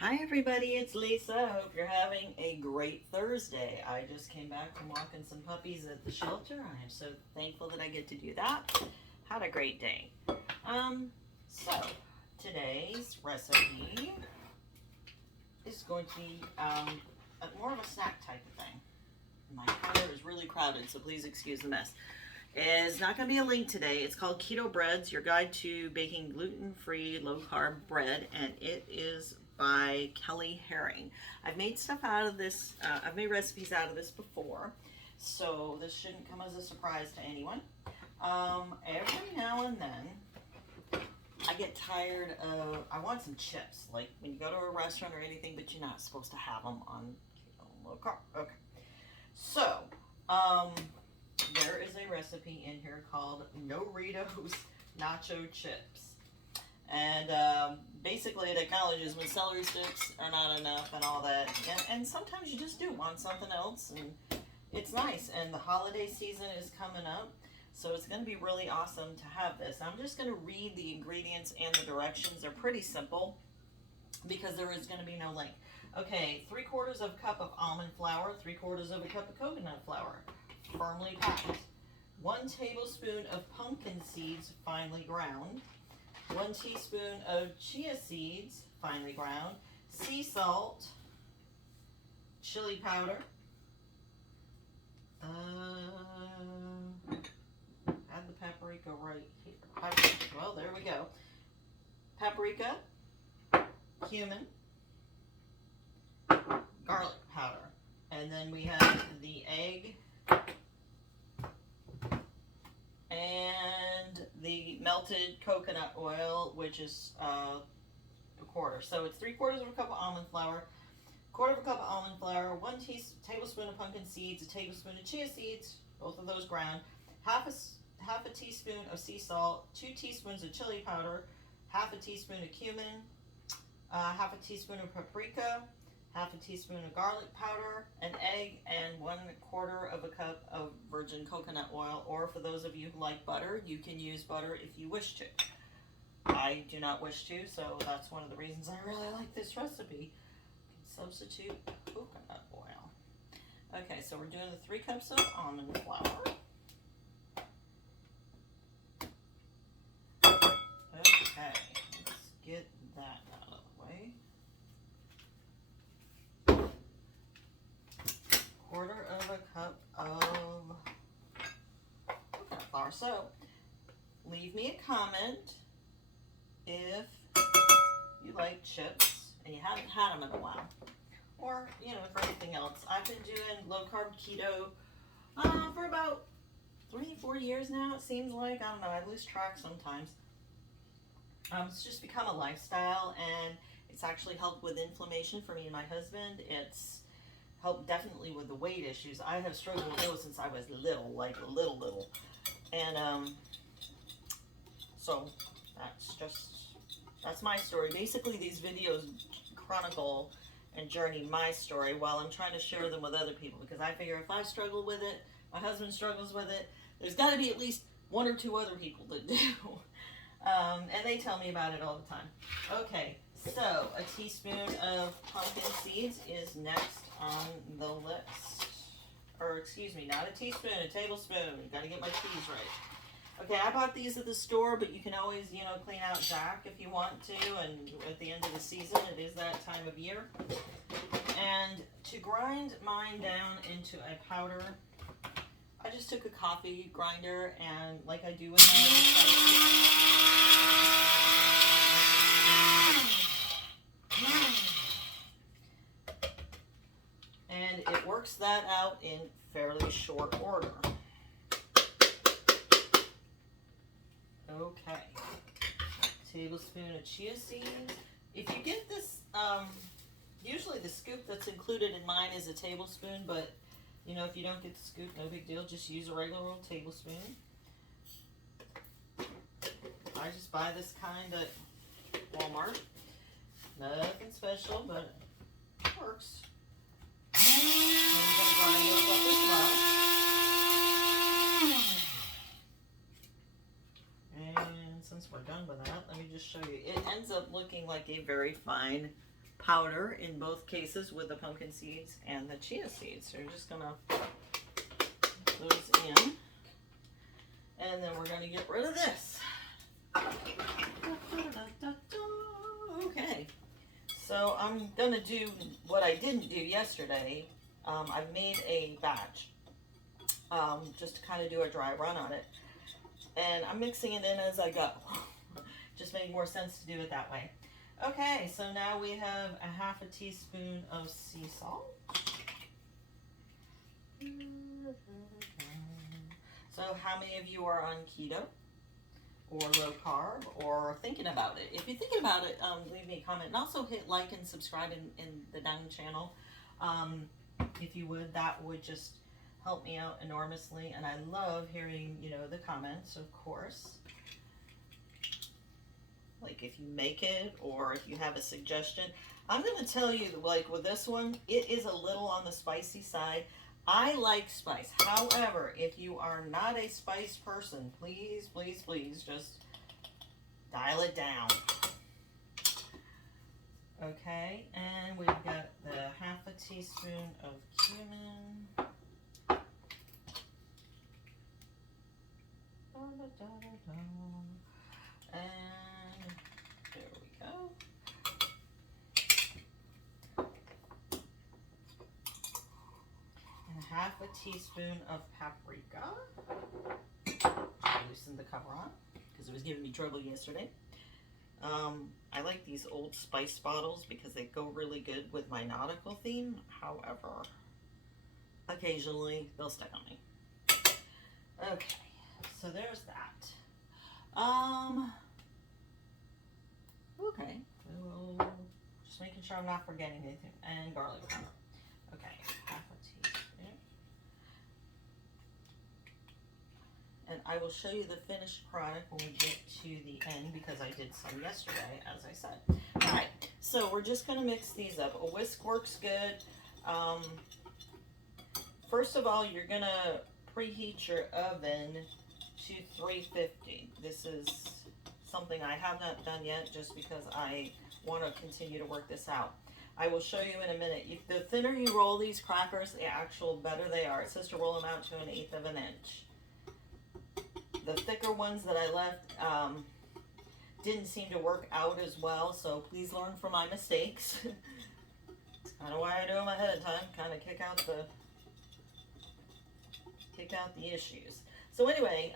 Hi everybody, it's Lisa. Hope you're having a great Thursday. I just came back from walking some puppies at the shelter. I am so thankful that I get to do that. Had a great day. So today's recipe is going to be more of a snack type of thing. My counter is really crowded, so please excuse the mess. It's not going to be a link today. It's called Keto Breads, your guide to baking gluten-free, low-carb bread, and it is by Kelly Herring. I've made stuff out of this. I've made recipes out of this before, so this shouldn't come as a surprise to anyone. Every now and then, I get tired of. I want some chips, like when you go to a restaurant or anything, but you're not supposed to have them on keto low carb. Okay, so there is a recipe in here called No Rito's Nacho Chips. And basically it acknowledges when celery sticks are not enough and all that. And sometimes you just do want something else, and it's nice. And the holiday season is coming up, so it's going to be really awesome to have this. I'm just going to read the ingredients and the directions. They're pretty simple because there is going to be no link. Okay, 3/4 of a cup of almond flour, 3/4 of a cup of coconut flour, firmly packed. 1 tablespoon of pumpkin seeds, finely ground. 1 teaspoon of chia seeds, finely ground. Sea salt. Chili powder. Add the paprika right here. Well, there we go. Paprika. Cumin. Garlic powder. And then we have the egg. And the melted coconut oil, which is 1/4. So it's 3/4 of a cup of almond flour, 1/4 of a cup of almond flour, 1 tablespoon of pumpkin seeds, a tablespoon of chia seeds, both of those ground, half a teaspoon of sea salt, 2 teaspoons of chili powder, half a teaspoon of cumin, half a teaspoon of paprika, half a teaspoon of garlic powder, an egg, and 1/4 of a cup of virgin coconut oil. Or for those of you who like butter, you can use butter if you wish to. I do not wish to, so that's one of the reasons I really like this recipe. You can substitute coconut oil. Okay, so we're doing the 3 cups of almond flour. Okay, let's get that out of the way. 1/4 of a cup of coconut flour. So leave me a comment if you like chips and you haven't had them in a while, or for anything else. I've been doing low carb keto for about 3-4 years now. It seems like, I don't know, I lose track sometimes. It's just become a lifestyle, and it's actually helped with inflammation for me and my husband. It's helped definitely with the weight issues. I have struggled with those since I was little, like little. And so that's my story. Basically, these videos chronicle and journey my story while I'm trying to share them with other people, because I figure if I struggle with it, my husband struggles with it, there's got to be at least 1 or 2 other people that do. And they tell me about it all the time. Okay, so a teaspoon of pumpkin seeds is next on the list. Or excuse me, not a teaspoon, a tablespoon. Got to get my T's right. Okay, I bought these at the store, but you can always, clean out Jack if you want to. And at the end of the season, it is that time of year. And to grind mine down into a powder, I just took a coffee grinder, and like I do with my other spices, and it works that out in fairly short order. Okay, tablespoon of chia seeds. If you get this, usually the scoop that's included in mine is a tablespoon, but if you don't get the scoop, no big deal. Just use a regular old tablespoon. I just buy this kind at Walmart. Nothing special, but it works. And I'm going to grind those up as well. And since we're done with that, let me just show you. It ends up looking like a very fine powder in both cases with the pumpkin seeds and the chia seeds. So you're just gonna put those in, and then we're gonna get rid of this. Okay, so I'm gonna do what I didn't do yesterday. I've made a batch just to kind of do a dry run on it, and I'm mixing it in as I go. Just made more sense to do it that way. Okay, so now we have a half a teaspoon of sea salt. So how many of you are on keto or low carb or thinking about it? If you're thinking about it, leave me a comment, and also hit like and subscribe in the down channel. If you would, that would just help me out enormously, and I love hearing, you know, the comments, of course. Like if you make it or if you have a suggestion. I'm going to tell you, like with this one, it is a little on the spicy side. I like spice. However, if you are not a spice person, please, please, please just dial it down. Okay, and we've got the half a teaspoon of cumin. And there we go. And half a teaspoon of paprika. I loosened the cover on because it was giving me trouble yesterday. I like these old spice bottles because they go really good with my nautical theme. However, occasionally they'll stick on me. Okay, so there's that. Okay, we'll just making sure I'm not forgetting anything. And garlic powder. Okay, half a teaspoon. And I will show you the finished product when we get to the end because I did some yesterday, as I said. All right, so we're just going to mix these up. A whisk works good. First of all, you're going to preheat your oven to 350. This is something I have not done yet just because I want to continue to work this out. I will show you in a minute. The thinner you roll these crackers, the actual better they are. It says to roll them out to 1/8 of an inch. The thicker ones that I left didn't seem to work out as well, so please learn from my mistakes. That's kind of why I do them ahead of time, kind of kick out the issues. So anyway,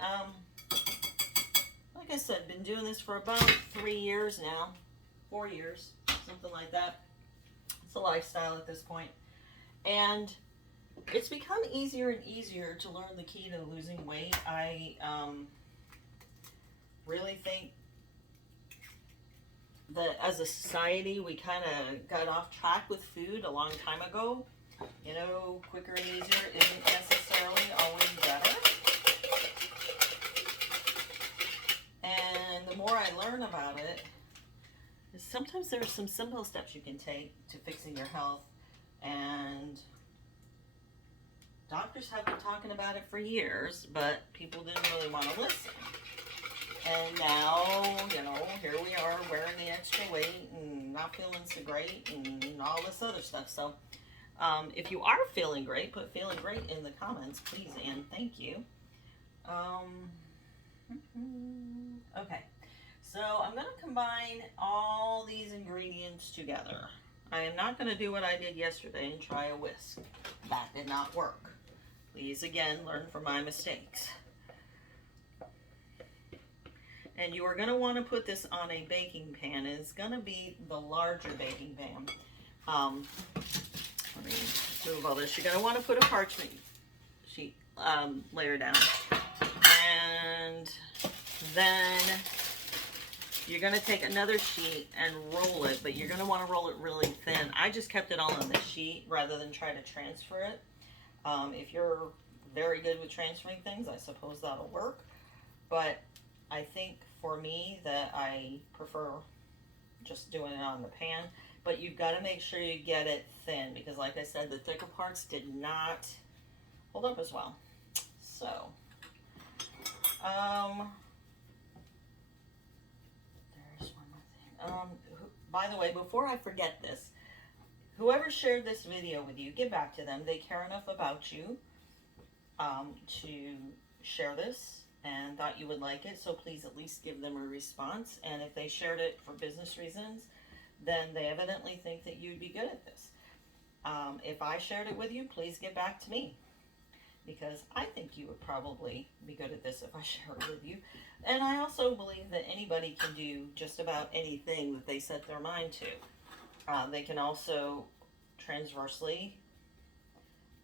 like I said, been doing this for about 3 years now, 4 years, something like that. It's a lifestyle at this point. And it's become easier and easier to learn the key to losing weight. I really think that as a society, we kind of got off track with food a long time ago. You know, quicker and easier isn't necessarily always better. And the more I learn about it, sometimes there are some simple steps you can take to fixing your health. And doctors have been talking about it for years, but people didn't really want to listen. And now, you know, here we are wearing the extra weight and not feeling so great and all this other stuff. So if you are feeling great, put feeling great in the comments, please, and thank you. Okay, so I'm going to combine all these ingredients together. I am not going to do what I did yesterday and try a whisk. That did not work. Please, again, learn from my mistakes. And you are going to want to put this on a baking pan. It's going to be the larger baking pan. Let me move all this. You're going to want to put a parchment sheet layer down. And then you're going to take another sheet and roll it, but you're going to want to roll it really thin. I just kept it all on the sheet rather than try to transfer it. If you're very good with transferring things, I suppose that'll work. But I think for me that I prefer just doing it on the pan. But you've got to make sure you get it thin because, like I said, the thicker parts did not hold up as well. So, there's one more thing. by the way, before I forget this, whoever shared this video with you, get back to them. They care enough about you to share this and thought you would like it, so please at least give them a response. And if they shared it for business reasons, then they evidently think that you'd be good at this. If I shared it with you, please get back to me, because I think you would probably be good at this if I share it with you. And I also believe that anybody can do just about anything that they set their mind to. They can also transversely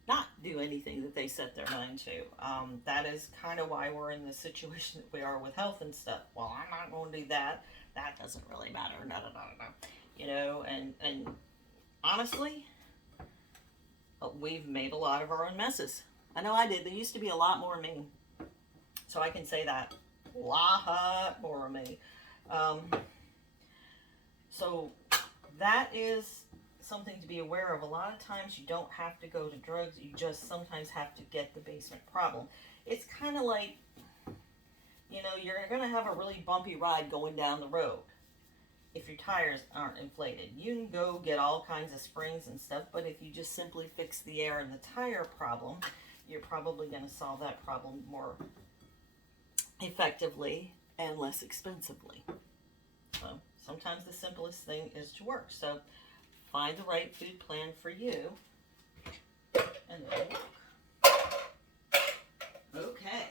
not do anything that they set their mind to. That is kind of why we're in the situation that we are with health and stuff. Well, I'm not going to do that. That doesn't really matter. No. You know, and honestly, we've made a lot of our own messes. I know I did. There used to be a lot more of me. So I can say that. A lot more of me. So that is something to be aware of. A lot of times you don't have to go to drugs. You just sometimes have to get the basement problem. It's kind of like, you know, you're going to have a really bumpy ride going down the road if your tires aren't inflated. You can go get all kinds of springs and stuff, but if you just simply fix the air and the tire problem, you're probably going to solve that problem more effectively and less expensively. So sometimes the simplest thing is to work. So find the right food plan for you, and it'll work. Okay,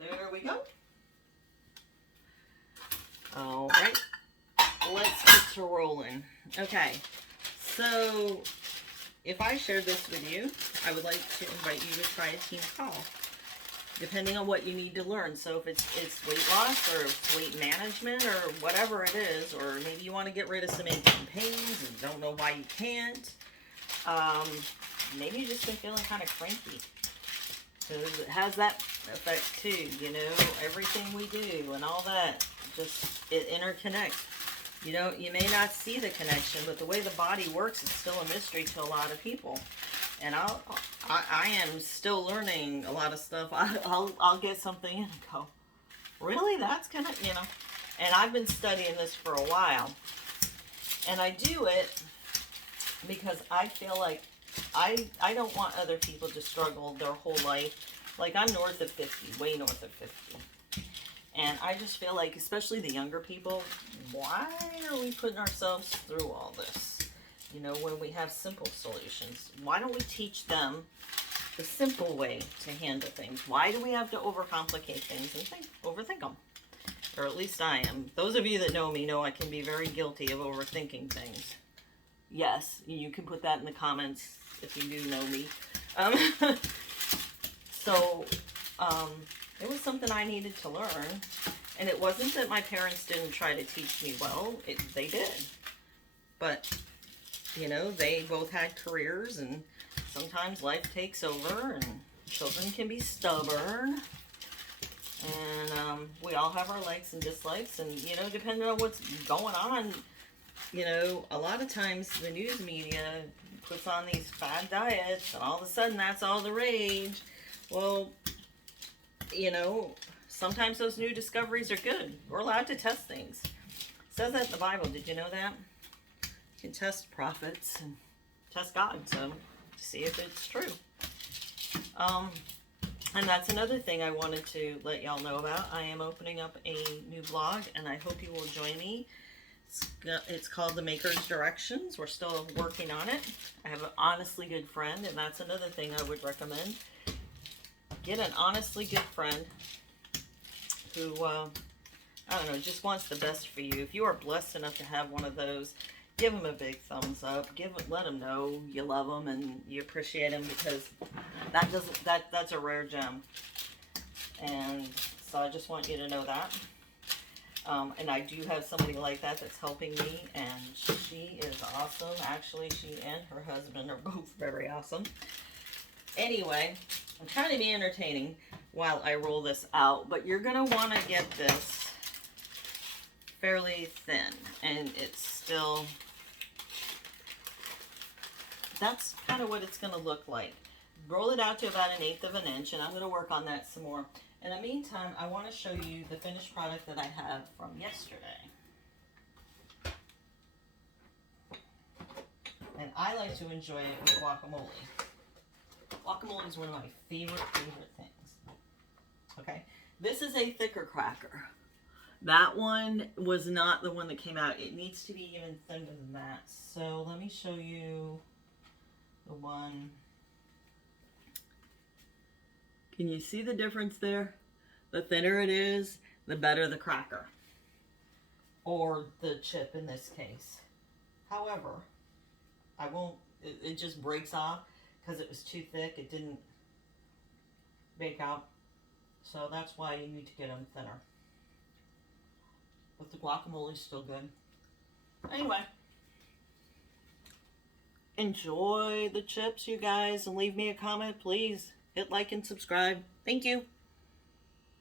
there we go. All right, let's get to rolling. Okay, so if I shared this with you, I would like to invite you to try a team call, depending on what you need to learn. So if it's weight loss, or it's weight management, or whatever it is, or maybe you want to get rid of some aching pains and don't know why you can't. Maybe you've just been feeling kind of cranky. Because it has that effect too, you know, everything we do and all that, just, it interconnects. You know, you may not see the connection, but the way the body works is still a mystery to a lot of people. And I am still learning a lot of stuff. I'll get something in and go, really? That's gonna, you know. And I've been studying this for a while. And I do it because I feel like I don't want other people to struggle their whole life. Like, I'm north of 50, way north of 50. And I just feel like, especially the younger people, why are we putting ourselves through all this? You know, when we have simple solutions, why don't we teach them the simple way to handle things? Why do we have to overcomplicate things and overthink them? Or at least I am. Those of you that know me know I can be very guilty of overthinking things. Yes, you can put that in the comments if you do know me. It was something I needed to learn. And it wasn't that my parents didn't try to teach me well. They did. But, you know, they both had careers, and sometimes life takes over, and children can be stubborn. And we all have our likes and dislikes. And, you know, depending on what's going on, you know, a lot of times the news media puts on these fad diets, and all of a sudden that's all the rage. Well, you know, sometimes those new discoveries are good. We're allowed to test things. It says that in the Bible. Did you know that? You can test prophets and test God, so to see if it's true. And that's another thing I wanted to let y'all know about. I am opening up a new blog, and I hope you will join me. It's called The Maker's Directions. We're still working on it. I have an honestly good friend, and that's another thing I would recommend. Get an honestly good friend who, I don't know, just wants the best for you. If you are blessed enough to have one of those, give them a big thumbs up. Let them know you love them and you appreciate them, because that's a rare gem. And so I just want you to know that. And I do have somebody like that that's helping me, and she is awesome. Actually, she and her husband are both very awesome. Anyway, I'm trying to be entertaining while I roll this out, but you're going to want to get this fairly thin, and it's still, that's kind of what it's going to look like. Roll it out to about 1/8 of an inch, and I'm going to work on that some more. In the meantime, I want to show you the finished product that I have from yesterday. like to enjoy it with guacamole. Guacamole is one of my favorite things. Okay, this is a thicker cracker. That one was not the one that came out. It needs to be even thinner than that. So let me show you the one. Can you see the difference there? The thinner it is, the better the cracker. Or the chip in this case. However, I won't, it just breaks off because it was too thick. It didn't bake out. So that's why you need to get them thinner. But the guacamole's still good. Anyway, enjoy the chips, you guys, and leave me a comment, please. Hit like and subscribe. Thank you.